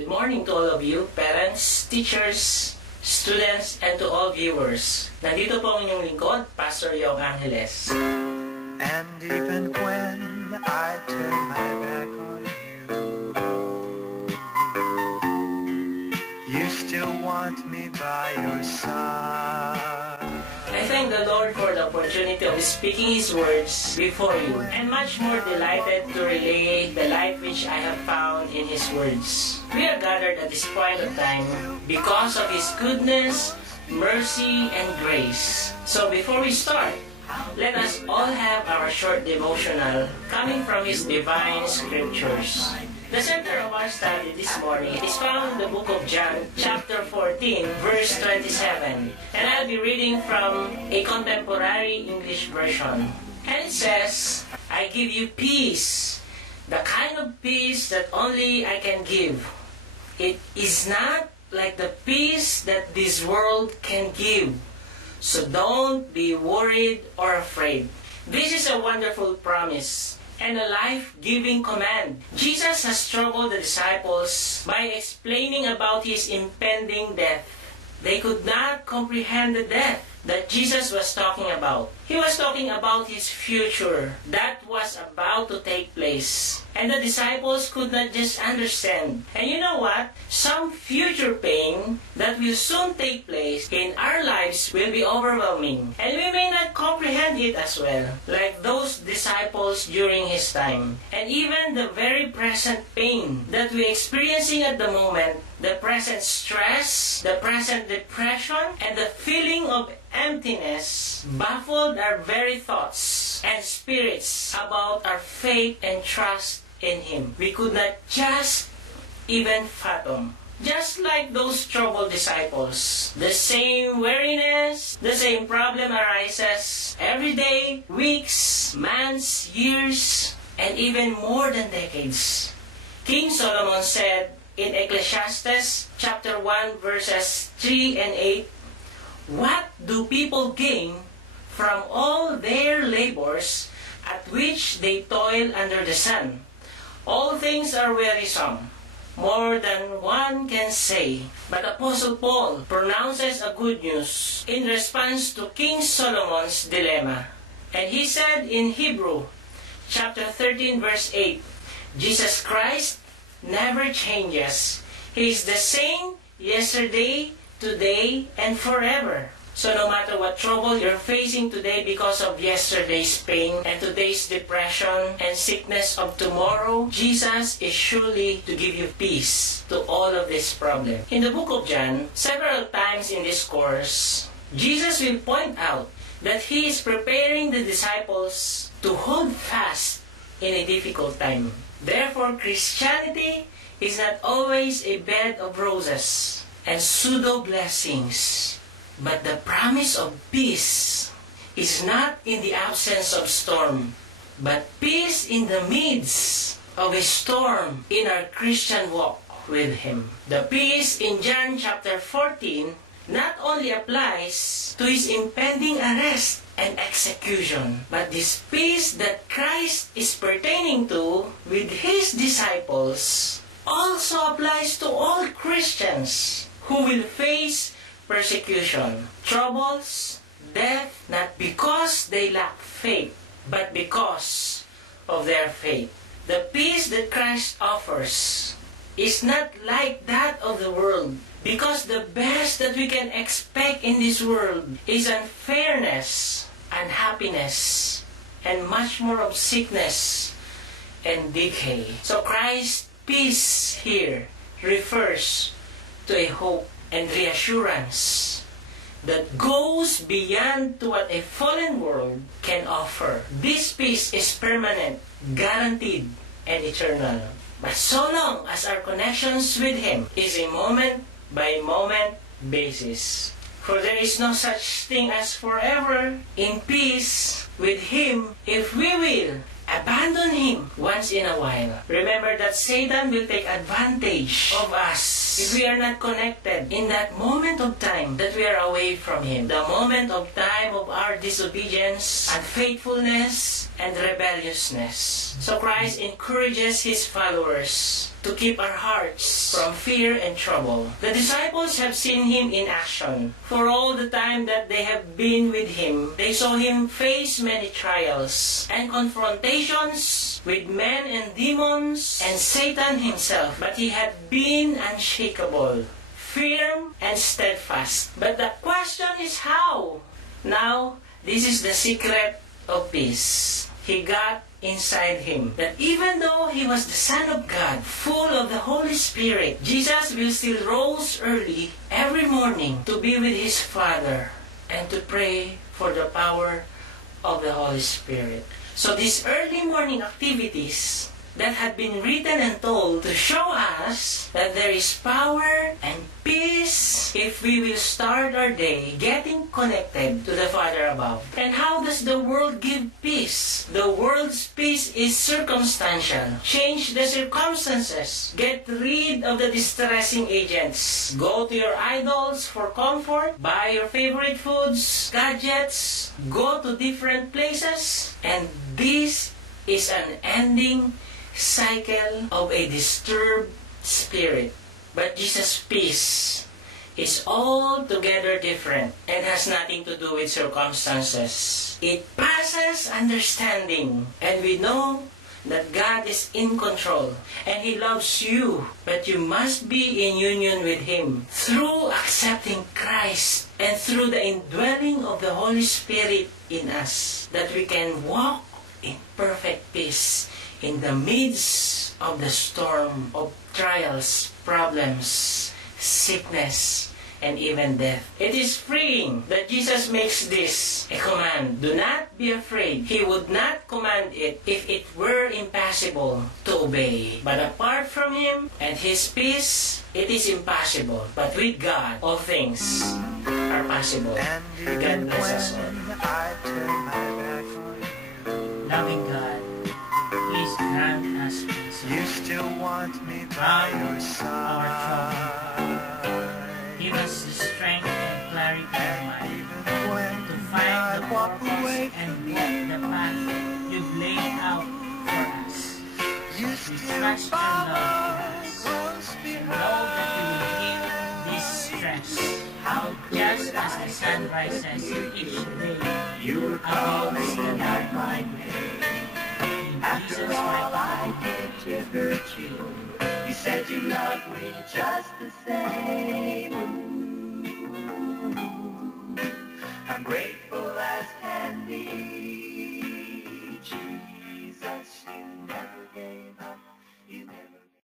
Good morning to all of you, parents, teachers, students, and to all viewers. Nandito po ang inyong lingkod, Pastor Yong Angeles. And even when I turn my back on you, you still want me by your side. I thank the Lord for the opportunity of speaking His words before you, and much more delighted to relay the life which I have found in His words. We are gathered at this point of time because of His goodness, mercy, and grace. So before we start, let us all have our short devotional coming from His divine scriptures. The center of our study this morning is found in the book of John, chapter 14, verse 27. And I'll be reading from a contemporary English version. And it says, I give you peace, the kind of peace that only I can give. It is not like the peace that this world can give. So don't be worried or afraid. This is a wonderful promise and a life-giving command. Jesus has troubled the disciples by explaining about His impending death. They could not comprehend the death that Jesus was talking about. He was talking about His future that was about to take place. And the disciples could not just understand. And you know what? Some future pain that will soon take place in our lives will be overwhelming. And we may not comprehend it as well, like those disciples during His time. And even the very present pain that we're experiencing at the moment, the present stress, the present depression, and the feeling of emptiness baffled our very thoughts and spirits about our faith and trust in Him. We could not just even fathom. Just like those troubled disciples, the same weariness, the same problem arises every day, weeks, months, years, and even more than decades. King Solomon said in Ecclesiastes chapter 1 verses 3 and 8, what do people gain from all their labors at which they toil under the sun? All things are wearisome, more than one can say. But Apostle Paul pronounces a good news in response to King Solomon's dilemma. And he said in Hebrew chapter 13 verse 8, Jesus Christ never changes. He is the same yesterday, today, and forever. So no matter what trouble you're facing today because of yesterday's pain and today's depression and sickness of tomorrow, Jesus is surely to give you peace to all of this problem. In the book of John, several times in this course, Jesus will point out that He is preparing the disciples to hold fast in a difficult time. Therefore, Christianity is not always a bed of roses and pseudo blessings. But the promise of peace is not in the absence of storm, but peace in the midst of a storm in our Christian walk with Him. The peace in John chapter 14 not only applies to His impending arrest and execution, but this peace that Christ is pertaining to with His disciples also applies to all Christians who will face persecution, troubles, death, not because they lack faith, but because of their faith. The peace that Christ offers is not like that of the world, because the best that we can expect in this world is unfairness, unhappiness, and much more of sickness and decay. So Christ's peace here refers to a hope and reassurance that goes beyond to what a fallen world can offer. This peace is permanent, guaranteed, and eternal. But so long as our connections with Him is a moment-by-moment basis. For there is no such thing as forever in peace with Him if we will abandon Him once in a while. Remember that Satan will take advantage of us if we are not connected in that moment of time that we are away from Him. The moment of time of our disobedience, unfaithfulness, and rebelliousness. So Christ encourages His followers to keep our hearts from fear and trouble. The disciples have seen him in action. For all the time that they have been with him, they saw him face many trials and confrontations with men and demons and Satan himself. But he had been unshakable, firm and steadfast. But the question is how? Now, this is the secret of peace. He got inside him that even though he was the Son of God, full of the Holy Spirit, Jesus will still rose early every morning to be with his Father and to pray for the power of the Holy Spirit. So these early morning activities that had been written and told to show us that there is power and peace if we will start our day getting connected to the Father above. And how does the world give peace? The world's peace is circumstantial. Change the circumstances. Get rid of the distressing agents. Go to your idols for comfort. Buy your favorite foods, gadgets. Go to different places. And this is an ending cycle of a disturbed spirit. But Jesus' peace is altogether different and has nothing to do with circumstances. It passes understanding, and we know that God is in control and He loves you, but you must be in union with Him through accepting Christ and through the indwelling of the Holy Spirit in us, that we can walk in perfect peace in the midst of the storm of trials, problems, sickness, and even death. It is freeing that Jesus makes this a command. Do not be afraid. He would not command it if it were impossible to obey. But apart from Him and His peace, it is impossible. But with God, all things are possible. God bless us all. I turn my back on you. Loving God, please grant us peace. You still want me by your side. Give us the strength and clarity of mind Even when to find I the walk purpose away and from walk you, the path you've laid out for us. you We still trust your love in us. close Know that you will heal this stress. How just as the sun rises each day, you always the light my way. In Jesus my I did to hurt you. You said you loved me just the same. I'm grateful.